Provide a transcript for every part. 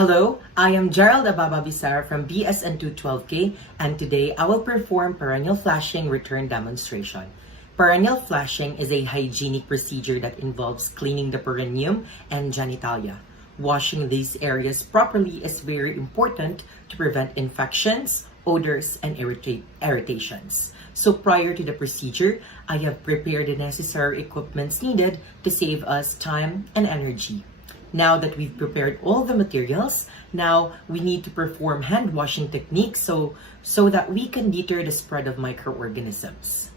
Hello, I am Gerald Ababa Bisara from BSN212K, and today I will perform perineal flashing return demonstration. Perineal flashing is a hygienic procedure that involves cleaning the perineum and genitalia. Washing these areas properly is very important to prevent infections, odors, and irritations. So prior to the procedure, I have prepared the necessary equipments needed to save us time and energy. Now that we've prepared all the materials, now we need to perform hand washing techniques so that we can deter the spread of microorganisms.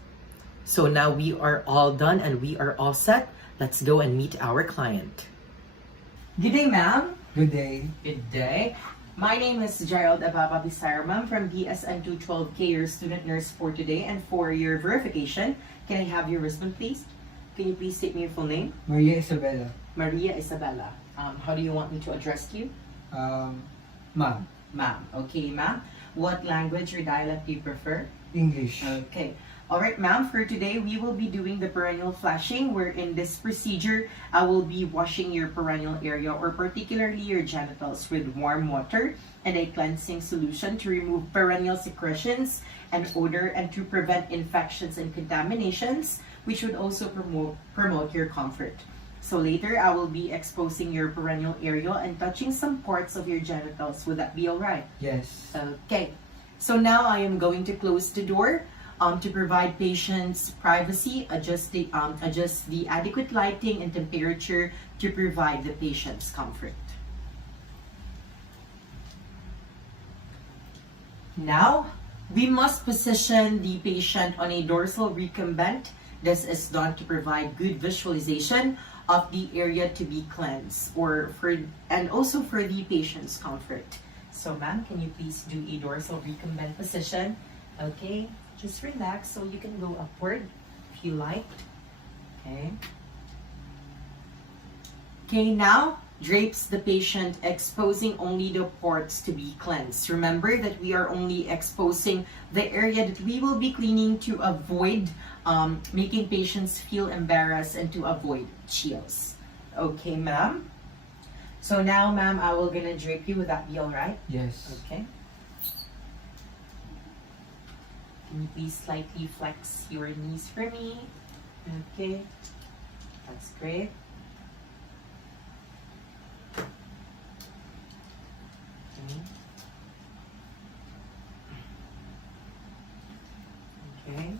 So now we are all done and we are all set. Let's go and meet our client. Good day, ma'am. Good day. Good day. My name is Gerald Ababa Bisara, ma'am, from BSN212K, your student nurse for today. And for your verification, can I have your wristband, please? Can you please state me your full name? Maria Isabella. Maria Isabella. How do you want me to address you? Ma'am. Ma'am. Okay, ma'am. What language or dialect do you prefer? English. Okay. Alright, ma'am. For today, we will be doing the perineal flashing, where in this procedure, I will be washing your perineal area or particularly your genitals with warm water and a cleansing solution to remove perineal secretions and odor and to prevent infections and contaminations, which would also promote your comfort. So later, I will be exposing your perineal area and touching some parts of your genitals. Would that be alright? Yes. Okay. So now I am going to close the door to provide patients privacy, adjust the adequate lighting and temperature to provide the patient's comfort. Now, we must position the patient on a dorsal recumbent. This is done to provide good visualization of the area to be cleansed and also for the patient's comfort. So ma'am, can you please do a dorsal recumbent position? Okay, just relax so you can go upward if you like. Okay. Okay, now drapes the patient, exposing only the parts to be cleansed. Remember that we are only exposing the area that we will be cleaning to avoid making patients feel embarrassed and to avoid chills. Okay, ma'am. So now, ma'am, I will gonna drape you. Would that be all right? Yes. Okay. Can you please slightly flex your knees for me? Okay. That's great. Okay.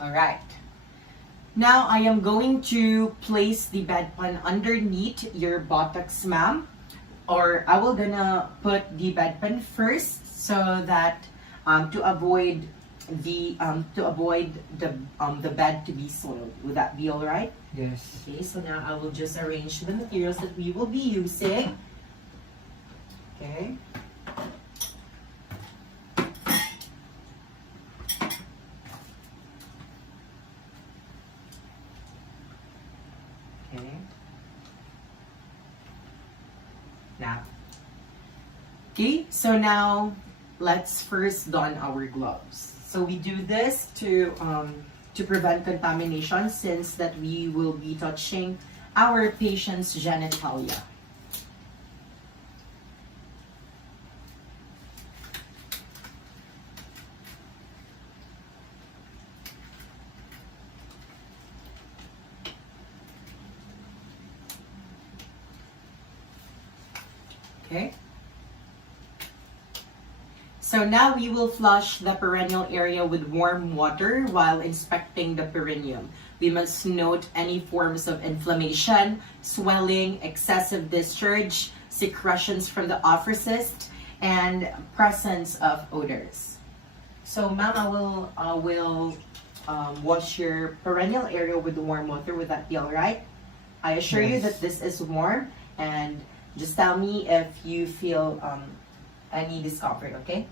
All right. Now I am going to place the bedpan underneath your buttocks, ma'am. Or I will gonna put the bedpan first so that to avoid the bed to be soiled. Would that be all right? Yes. Okay, so now I will just arrange the materials that we will be using. Okay. Okay. Now. Okay, so now let's first don our gloves. So we do this to prevent contamination, since that we will be touching our patient's genitalia. Okay. So now we will flush the perineal area with warm water while inspecting the perineum. We must note any forms of inflammation, swelling, excessive discharge, secretions from the oophocyst, and presence of odors. So ma'am, I will wash your perineal area with warm water. Would that be all right? I assure you that this is warm, and just tell me if you feel any discomfort, okay?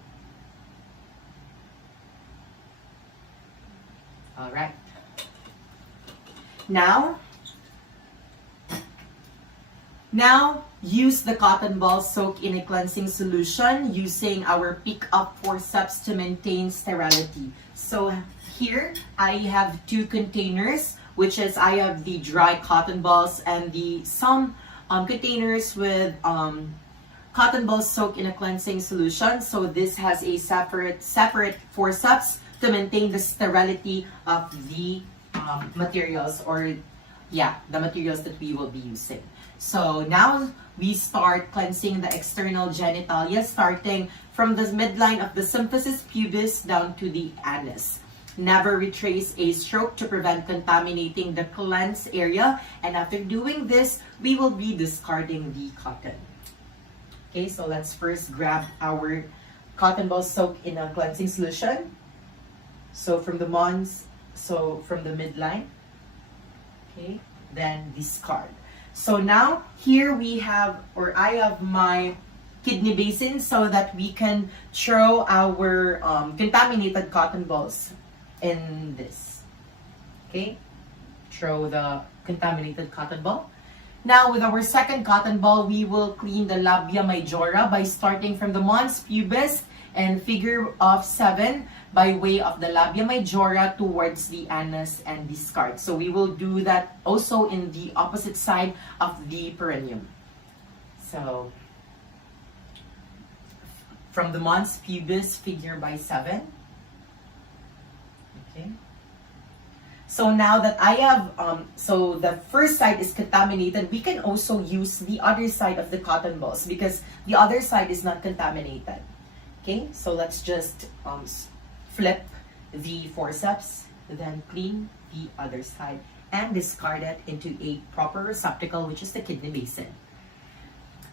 All right. Now use the cotton ball soaked in a cleansing solution using our pick-up forceps to maintain sterility. So here I have 2 containers which is I have the dry cotton balls and the some containers with cotton balls soaked in a cleansing solution. So this has a separate forceps to maintain the sterility of the materials, or the materials that we will be using. So now we start cleansing the external genitalia, starting from the midline of the symphysis pubis down to the anus. Never retrace a stroke to prevent contaminating the cleansed area, and after doing this, we will be discarding the cotton. Okay, so let's first grab our cotton balls soaked in a cleansing solution. So from the midline, okay, then discard. So now here we have, or I have my kidney basin so that we can throw our contaminated cotton balls in this. Okay, throw the contaminated cotton ball. Now with our second cotton ball, we will clean the labia majora by starting from the mons pubis and figure of 7 by way of the labia majora towards the anus and discard. So we will do that also in the opposite side of the perineum. So from the mons pubis, figure by 7. Okay. So now that I have, so the first side is contaminated, we can also use the other side of the cotton balls because the other side is not contaminated. Okay, so let's just flip the forceps, then clean the other side and discard it into a proper receptacle, which is the kidney basin.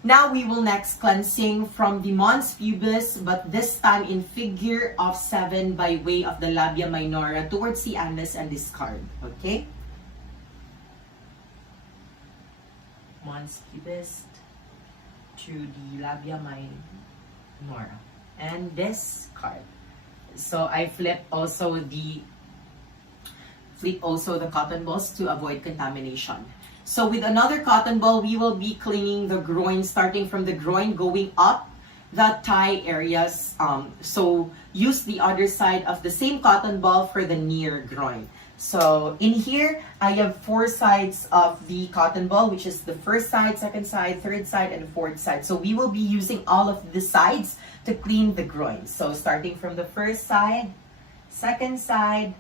Now we will next cleansing from the mons pubis, but this time in figure of 7 by way of the labia minora towards the anus and discard. Okay? Mons pubis to the labia minora and discard. So I flip also the cotton balls to avoid contamination. So with another cotton ball, we will be cleaning the groin, starting from the groin going up the thigh areas. So use the other side of the same cotton ball for the near groin. So in here, I have 4 sides of the cotton ball, which is the first side, second side, third side, and fourth side. So we will be using all of the sides to clean the groin. So starting from the first side, second side,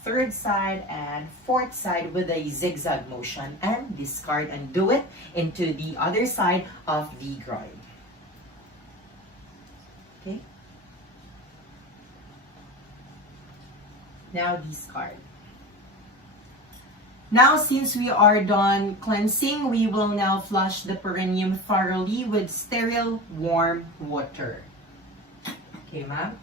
third side, and fourth side with a zigzag motion, and discard and do it into the other side of the groin. Okay. Now discard. Now, since we are done cleansing, we will now flush the perineum thoroughly with sterile warm water. Okay, ma'am?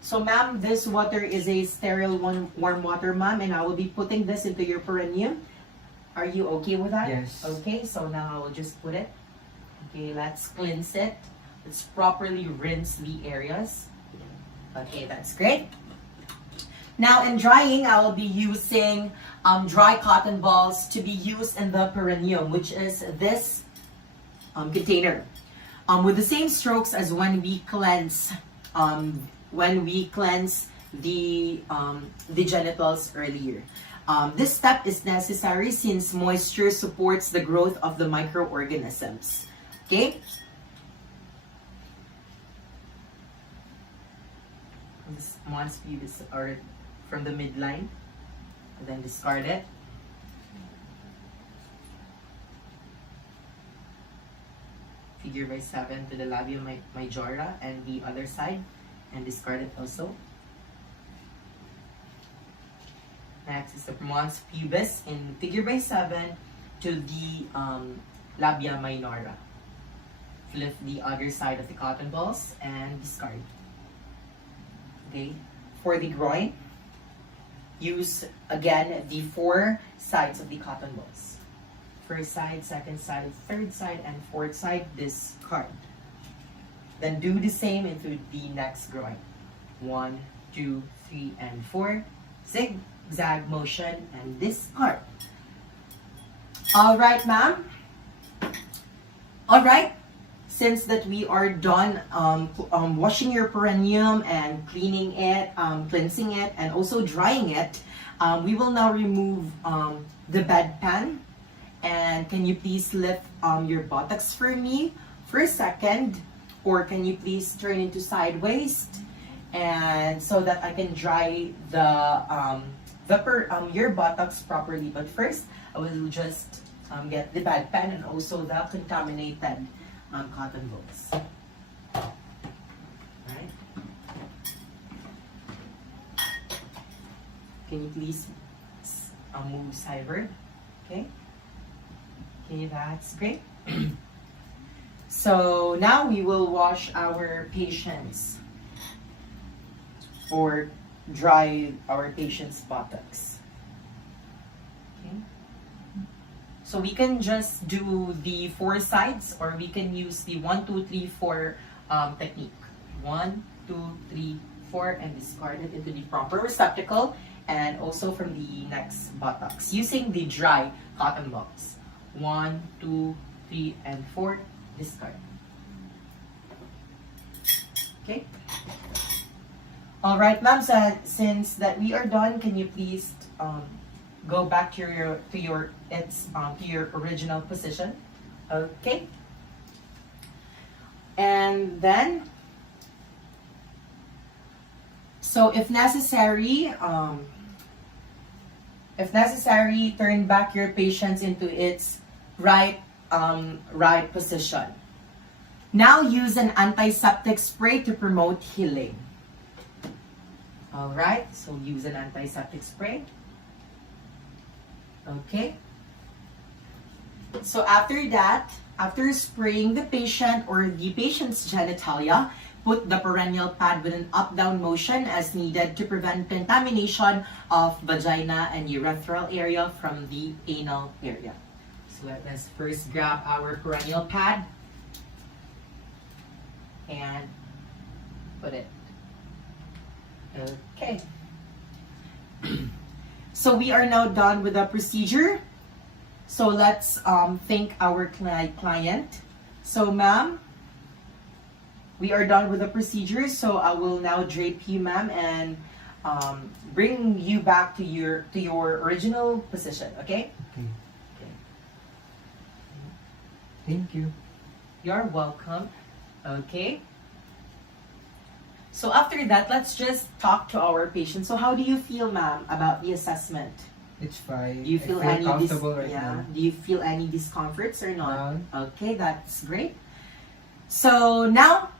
So, ma'am, this water is a sterile warm water, ma'am, and I will be putting this into your perineum. Are you okay with that? Yes. Okay, so now I will just put it. Okay, let's cleanse it. Let's properly rinse the areas. Okay, that's great. Now, in drying, I will be using dry cotton balls to be used in the perineum, which is this container. With the same strokes as when we cleanse the genitals earlier. This step is necessary since moisture supports the growth of the microorganisms. Okay? This mons pubis are from the midline, and then discard it. Figure by 7 to the labia majora and the other side, and discard it also. Next is the mons pubis in figure by 7 to the labia minora. Flip the other side of the cotton balls and discard. Okay, for the groin, use again the 4 sides of the cotton balls. First side, second side, third side, and fourth side, discard. Then do the same into the next groin. 1, 2, 3, and 4. Zigzag motion and discard. All right, ma'am. All right. Since that we are done washing your perineum and cleaning it, cleansing it, and also drying it, We will now remove the bedpan. And can you please lift your buttocks for me for a second? Or can you please turn into sideways? And so that I can dry your buttocks properly. But first, I will just get the bedpan and also the contaminated cotton balls. Right? Can you please move sideward? Okay. Okay, that's great. So now we will wash our patients or dry our patient's buttocks. Okay. So we can just do the 4 sides, or we can use the 1, 2, 3, 4 technique. 1, 2, 3, 4, and discard it into the proper receptacle, and also from the next buttocks using the dry cotton balls. 1, 2, 3, and 4. Discard. Okay. All right, ma'am. So since that we are done, can you please go back to your original position? Okay. And then, so if necessary, turn back your patients into its right position. Now use an antiseptic spray to promote healing. All right, so use an antiseptic spray. Okay. So after that, after spraying the patient or the patient's genitalia, put the perineal pad with an up-down motion as needed to prevent contamination of vagina and urethral area from the anal area. So let us first grab our perineal pad and put it. Okay. So we are now done with the procedure. So let's thank our client. So ma'am, we are done with the procedure. So I will now drape you, ma'am, and bring you back to your original position. Okay? Okay. Thank you. You're welcome. Okay. So after that, let's just talk to our patient. So how do you feel, ma'am, about the assessment? It's fine. Do you feel I any comfortable right now? Do you feel any discomforts or not? No. Okay, that's great. So now,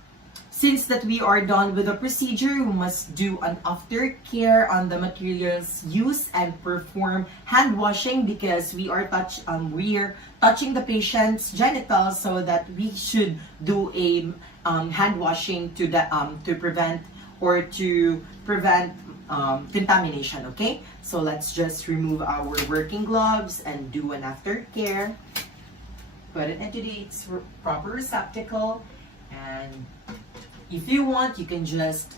since that we are done with the procedure, we must do an aftercare on the materials used and perform hand washing because we are touching the patient's genitals, so that we should do a hand washing to prevent contamination. Okay, so let's just remove our working gloves and do an aftercare. Put it into its proper receptacle, and if you want, you can just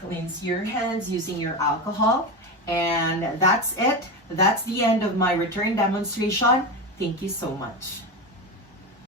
cleanse your hands using your alcohol. And that's it. That's the end of my return demonstration. Thank you so much.